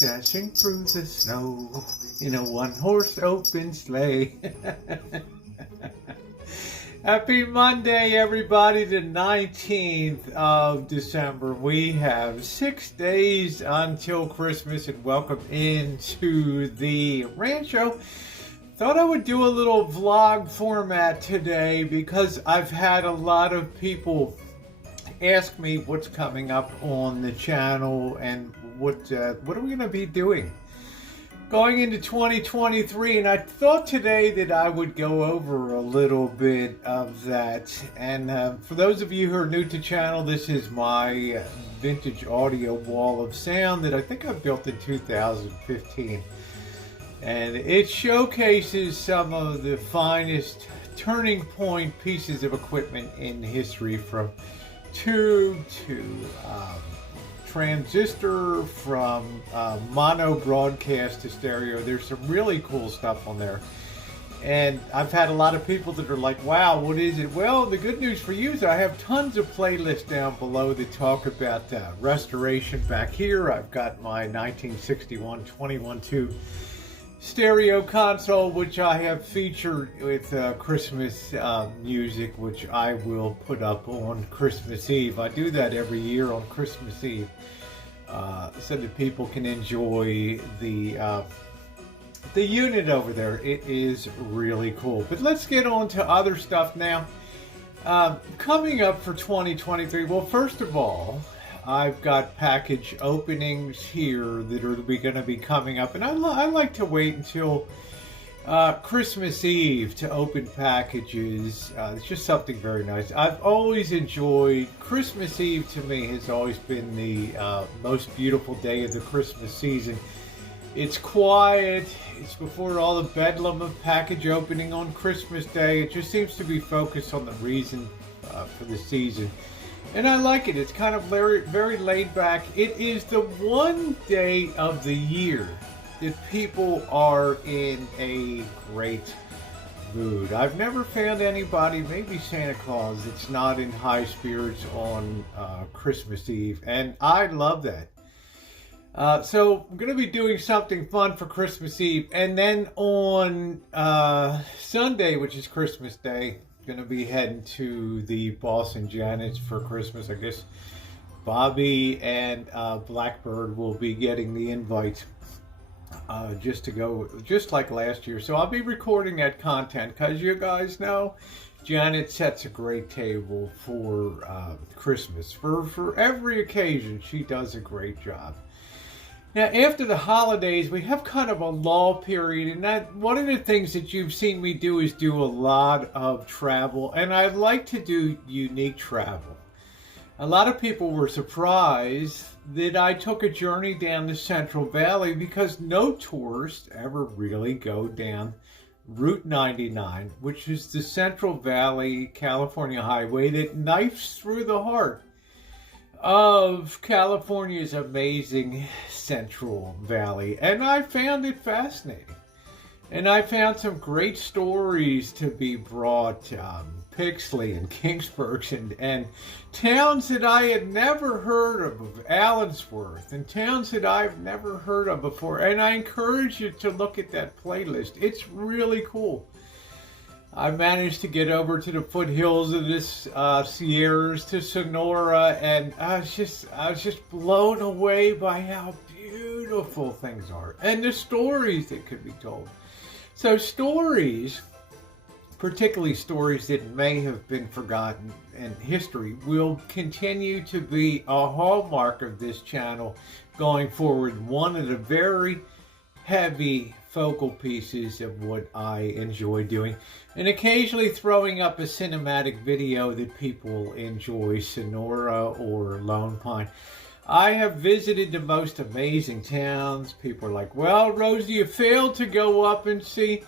dashing through the snow in a one-horse open sleigh. Happy Monday, everybody, the 19th of December. We have 6 days until Christmas, and welcome into the Rancho. Thought I would do a little vlog format today because I've had a lot of people ask me what's coming up on the channel and what are we going to be doing going into 2023, and I thought today that I would go over a little bit of that. And for those of you who are new to the channel, this is my vintage audio wall of sound that I think I built in 2015, and it showcases some of the finest turning point pieces of equipment in history, from tube to transistor, from mono broadcast to stereo. There's some really cool stuff on there, and I've had a lot of people that are like, wow, what is it? Well, the good news for you is I have tons of playlists down below that talk about restoration. Back here I've got my 1961 21 tube stereo console, which I have featured with Christmas music, which I will put up on Christmas Eve. I do that every year on Christmas Eve, so that people can enjoy the unit over there. It is really cool. But let's get on to other stuff now. Coming up for 2023, well, first of all, I've got package openings here that are going to be coming up, and I like to wait until Christmas Eve to open packages. It's just something very nice. I've always enjoyed Christmas Eve. To me, has always been the most beautiful day of the Christmas season. It's quiet. It's before all the bedlam of package opening on Christmas Day. It just seems to be focused on the reason for the season. And I like it. It's kind of very, very laid back. It is the one day of the year that people are in a great mood. I've never found anybody, maybe Santa Claus, that's not in high spirits on Christmas Eve. And I love that. So I'm going to be doing something fun for Christmas Eve. And then on Sunday, which is Christmas Day, going to be heading to the Boss and Janet's for Christmas. I guess Bobby and Blackbird will be getting the invite just to go, just like last year. So I'll be recording that content because you guys know Janet sets a great table for Christmas. For every occasion, she does a great job. Now, after the holidays, we have kind of a lull period, and that one of the things that you've seen me do is do a lot of travel, and I like to do unique travel. A lot of people were surprised that I took a journey down the Central Valley, because no tourists ever really go down Route 99, which is the Central Valley California highway that knifes through the heart of California's amazing Central Valley. And I found it fascinating, and I found some great stories to be brought. Pixley and Kingsburg and towns that I had never heard of Allensworth, and towns that I've never heard of before. And I encourage you to look at that playlist. It's really cool. I managed to get over to the foothills of this Sierras to Sonora, and I was just blown away by how beautiful things are and the stories that could be told. So stories, particularly stories that may have been forgotten in history, will continue to be a hallmark of this channel going forward. One of the very heavy focal pieces of what I enjoy doing, and occasionally throwing up a cinematic video that people enjoy, Sonora or Lone Pine. I have visited the most amazing towns. People are like, well, Rosie, you failed to go up and see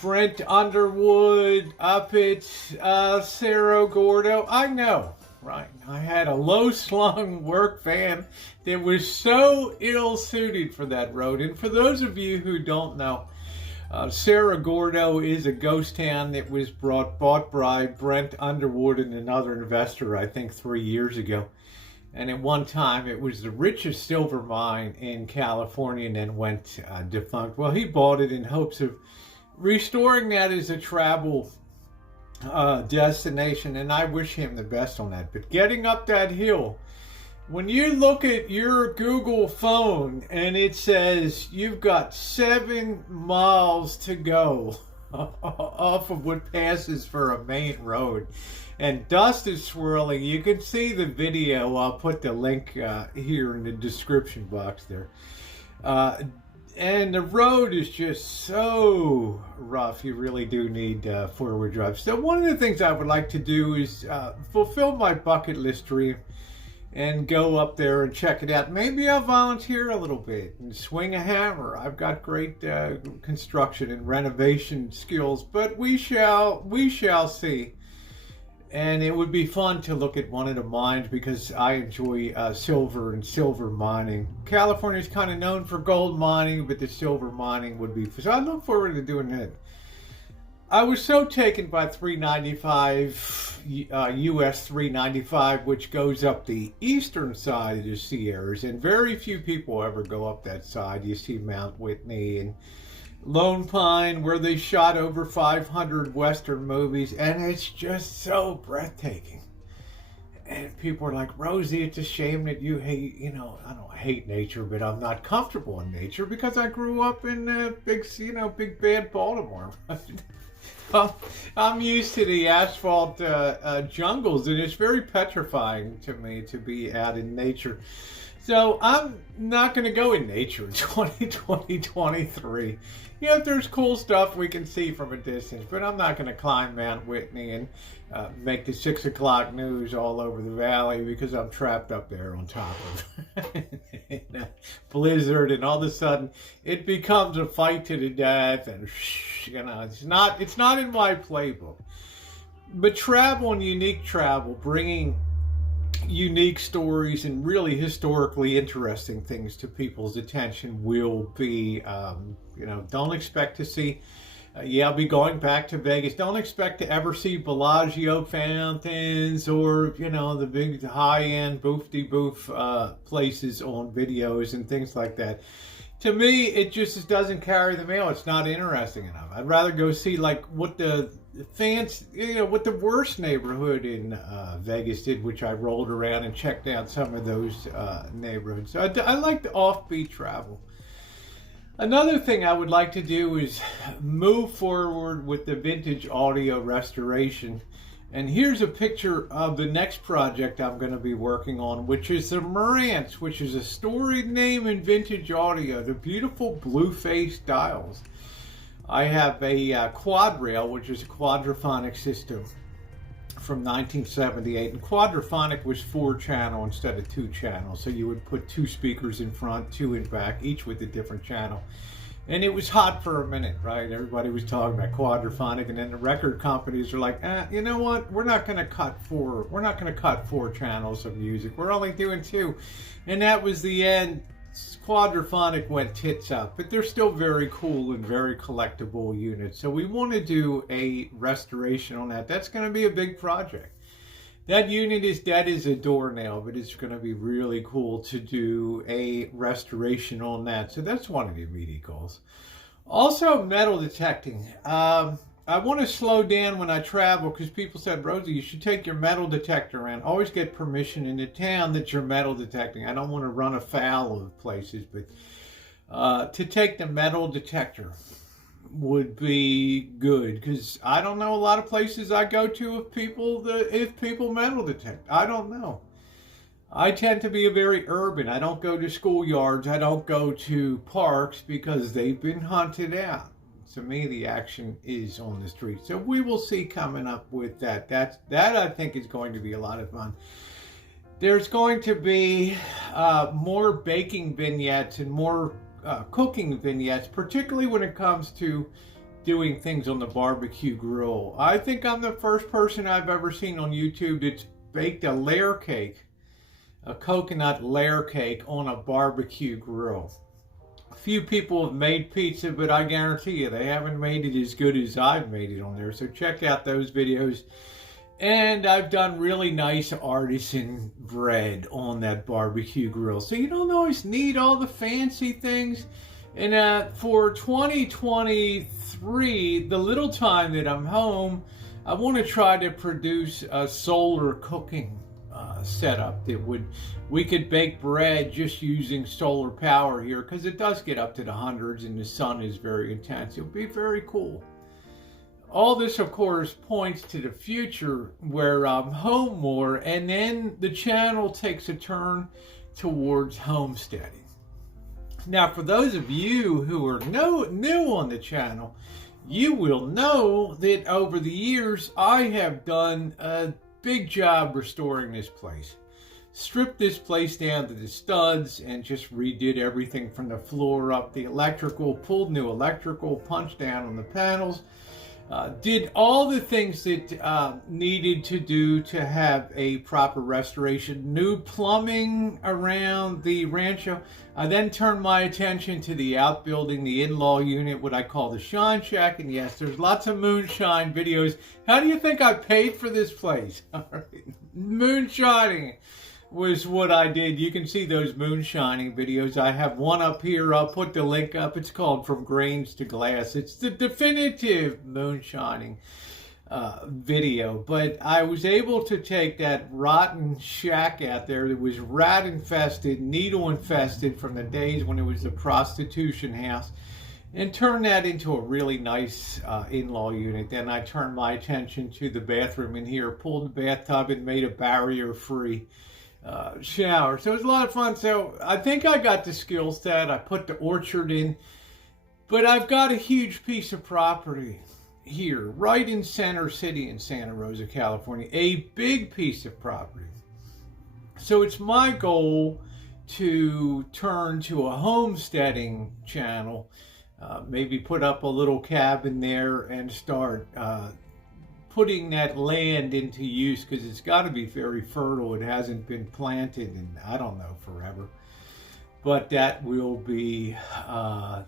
Brent Underwood up at Cerro Gordo. I know, right? I had a low-slung work van that was so ill-suited for that road. And for those of you who don't know, Cerro Gordo is a ghost town that was bought by Brent Underwood and another investor, I think 3 years ago. And at one time, it was the richest silver mine in California and then went defunct. Well, he bought it in hopes of restoring that as a travel destination, and I wish him the best on that. But getting up that hill, when you look at your Google phone and it says you've got 7 miles to go off of what passes for a main road, and dust is swirling, you can see the video. I'll put the link here in the description box there. And the road is just so rough. You really do need four-wheel drive. So one of the things I would like to do is fulfill my bucket list dream and go up there and check it out. Maybe I'll volunteer a little bit and swing a hammer. I've got great construction and renovation skills, but we shall see. And it would be fun to look at one of the mines because I enjoy silver and silver mining. California is kind of known for gold mining, but the silver mining would be. So I look forward to doing that. I was so taken by 395, US 395, which goes up the eastern side of the Sierras, and very few people ever go up that side. You see Mount Whitney and Lone Pine, where they shot over 500 Western movies, and it's just so breathtaking. And people are like, Rosie, it's a shame that you hate, I don't hate nature, but I'm not comfortable in nature because I grew up in big bad Baltimore. I'm used to the asphalt jungles, and it's very petrifying to me to be out in nature. So I'm not going to go in nature in 2023. There's cool stuff we can see from a distance, but I'm not going to climb Mount Whitney and make the 6 o'clock news all over the valley because I'm trapped up there on top of a blizzard, and all of a sudden it becomes a fight to the death, and it's not in my playbook. But travel and unique travel, bringing unique stories and really historically interesting things to people's attention will be, don't expect to see, I'll be going back to Vegas. Don't expect to ever see Bellagio fountains or, the big high-end boof-de-boof places on videos and things like that. To me, it just doesn't carry the mail. It's not interesting enough. I'd rather go see what the fans, what the worst neighborhood in Vegas did, which I rolled around and checked out some of those neighborhoods. So I like the offbeat travel. Another thing I would like to do is move forward with the vintage audio restoration. And here's a picture of the next project I'm going to be working on, which is the Marantz, which is a storied name in vintage audio, the beautiful blue-faced dials. I have a quad rail, which is a quadraphonic system from 1978. And quadraphonic was 4-channel instead of 2-channel. So you would put 2 speakers in front, 2 in back, each with a different channel. And it was hot for a minute, right? Everybody was talking about quadraphonic, and then the record companies are like, you know what? We're not going to cut 4. We're not going to cut 4 channels of music. We're only doing 2. And that was the end. Quadraphonic went tits up, but they're still very cool and very collectible units. So we want to do a restoration on that. That's going to be a big project. That unit is dead as a doornail, but it's going to be really cool to do a restoration on that. So that's one of the immediate goals. Also, metal detecting. I want to slow down when I travel because people said, Rosie, you should take your metal detector around. Always get permission in the town that you're metal detecting. I don't want to run afoul of places, but to take the metal detector would be good because I don't know a lot of places I go to if people metal detect. I don't know. I tend to be a very urban. I don't go to schoolyards. I don't go to parks because they've been hunted out. To me, the action is on the street. So we will see coming up with that. That I think is going to be a lot of fun. There's going to be more baking vignettes and more cooking vignettes, particularly when it comes to doing things on the barbecue grill. I think I'm the first person I've ever seen on YouTube that's baked a layer cake, a coconut layer cake on a barbecue grill. A few people have made pizza, but I guarantee you they haven't made it as good as I've made it on there. So check out those videos. And I've done really nice artisan bread on that barbecue grill. So you don't always need all the fancy things. And for 2023, the little time that I'm home, I want to try to produce a solar cooking setup that we could bake bread just using solar power here, because it does get up to the hundreds and the sun is very intense. It'll be very cool. All this, of course, points to the future where I'm home more, and then the channel takes a turn towards homesteading. Now, for those of you who are new on the channel, you will know that over the years, I have done a big job restoring this place. Stripped this place down to the studs and just redid everything from the floor up, the electrical, pulled new electrical, punched down on the panels. Did all the things that needed to do to have a proper restoration. New plumbing around the rancho. I then turned my attention to the outbuilding, the in-law unit, what I call the Shine Shack. And yes, there's lots of moonshine videos. How do you think I paid for this place? Moonshining was what I did. You can see those moonshining videos. I have one up here. I'll put the link up. It's called From Grains to Glass. It's the definitive moonshining video. But I was able to take that rotten shack out there that was rat infested, needle infested from the days when it was a prostitution house, and turn that into a really nice in-law unit. Then I turned my attention to the bathroom in here, pulled the bathtub and made a barrier-free shower. So it was a lot of fun. So I think I got the skill set. I put the orchard in, but I've got a huge piece of property here, right in Center City in Santa Rosa, California, a big piece of property. So it's my goal to turn to a homesteading channel, maybe put up a little cabin there and start putting that land into use, because it's got to be very fertile. It hasn't been planted in, I don't know, forever. But that will be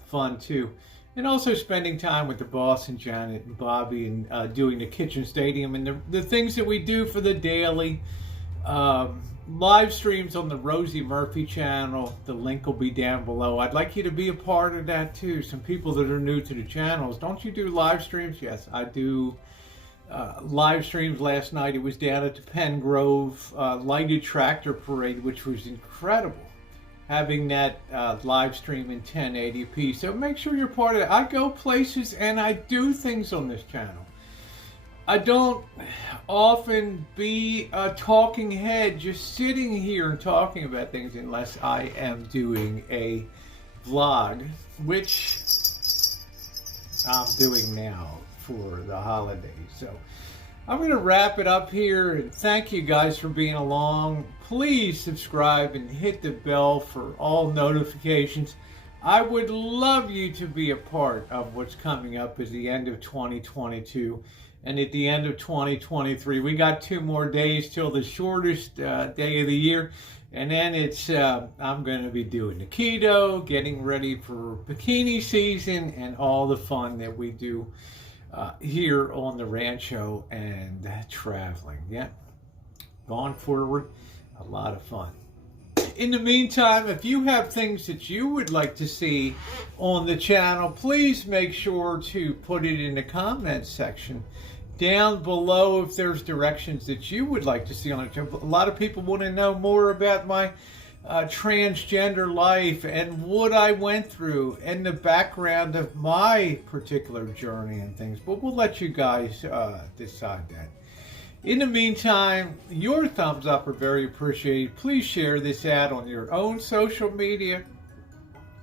fun too. And also spending time with the boss and Janet and Bobby, and doing the kitchen stadium and the things that we do for the daily live streams on the Rosie Murphy channel. The link will be down below. I'd like you to be a part of that too. Some people that are new to the channels, don't you do live streams? Yes, I do. Live streams last night. It was down at the Penn Grove lighted tractor parade, which was incredible, having that live stream in 1080p. So make sure you're part of it. I go places and I do things on this channel. I don't often be a talking head just sitting here and talking about things unless I am doing a vlog, which I'm doing now for the holidays. So I'm going to wrap it up here, and thank you guys for being along. Please subscribe and hit the bell for all notifications. I would love you to be a part of what's coming up at the end of 2022 and at the end of 2023. We got 2 more days till the shortest day of the year, and then it's I'm going to be doing the keto, getting ready for bikini season, and all the fun that we do here on the rancho and traveling. Yeah, going forward, a lot of fun. In the meantime, if you have things that you would like to see on the channel, please make sure to put it in the comments section down below. If there's directions that you would like to see on the channel. A lot of people want to know more about my transgender life and what I went through and the background of my particular journey and things, but we'll let you guys decide that. In the meantime, your thumbs up are very appreciated. Please share this out on your own social media.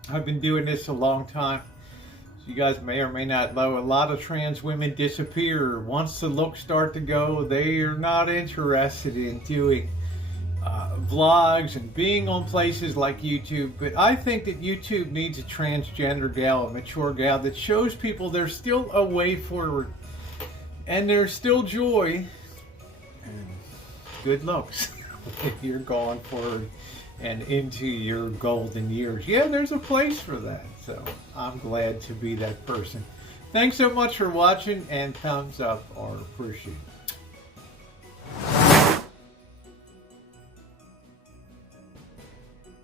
I've been doing this a long time. So you guys may or may not know, a lot of trans women disappear. Once the looks start to go, they are not interested in doing vlogs and being on places like YouTube. But I think that YouTube needs a transgender gal, a mature gal that shows people there's still a way forward and there's still joy and good looks if you're going forward and into your golden years. Yeah, there's a place for that. So I'm glad to be that person. Thanks so much for watching, and thumbs up are appreciated.